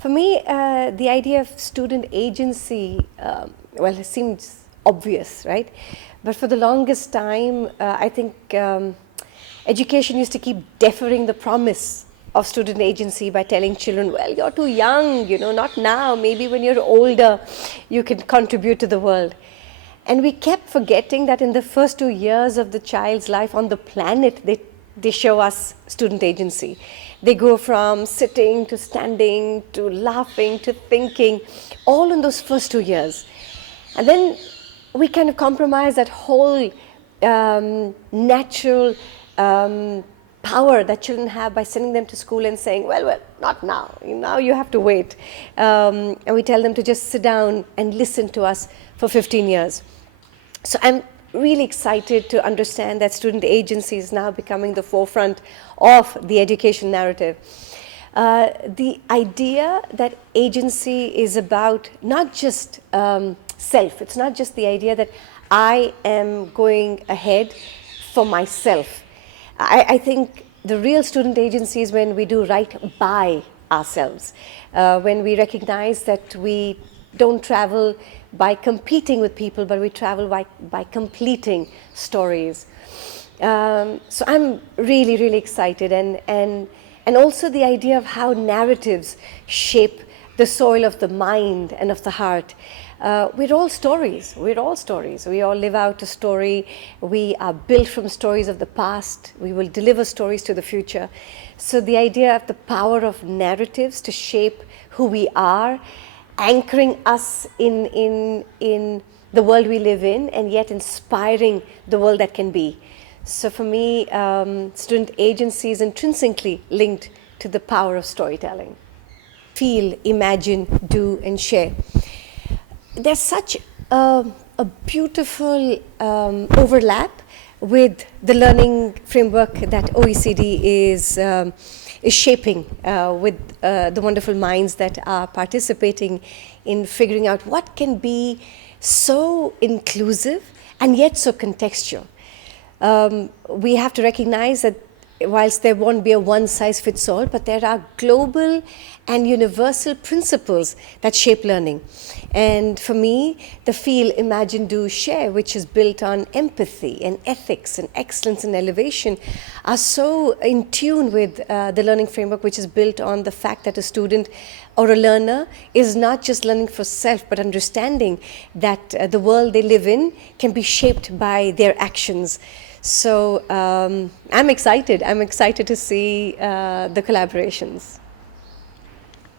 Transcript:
For me, the idea of student agency, well, it seems obvious, right? But for the longest time, I think education used to keep deferring the promise of student agency by telling children, well, you're too young, not now, maybe when you're older, you can contribute to the world. And we kept forgetting that in the first 2 years of the child's life on the planet, they show us student agency. They go from sitting to standing to laughing to thinking, all in those first 2 years. And then we kind of compromise that whole natural power that children have by sending them to school and saying, well, not now. Now you have to wait. And we tell them to just sit down and listen to us for 15 years. So I'm really excited to understand that student agency is now becoming the forefront of the education narrative. The idea that agency is about not just self, it's not just the idea that I am going ahead for myself. I think the real student agency is when we do right by ourselves, when we recognize that we don't travel by competing with people, but we travel by completing stories. So I'm really, really excited, and also the idea of how narratives shape the soil of the mind and of the heart. We're all stories. We're all stories. We all live out a story. We are built from stories of the past. We will deliver stories to the future. So the idea of the power of narratives to shape who we are, anchoring us in the world we live in, and yet inspiring the world that can be. So for me, student agency is intrinsically linked to the power of storytelling. Feel, imagine, do, and share. There's such a beautiful overlap with the learning framework that OECD is shaping with the wonderful minds that are participating in figuring out what can be so inclusive and yet so contextual. We have to recognize that whilst there won't be a one-size-fits-all, but there are global and universal principles that shape learning. And for me, the feel, imagine, do, share, which is built on empathy and ethics and excellence and elevation, are so in tune with the learning framework, which is built on the fact that a student or a learner is not just learning for self, but understanding that the world they live in can be shaped by their actions. So I'm excited. I'm excited to see the collaborations.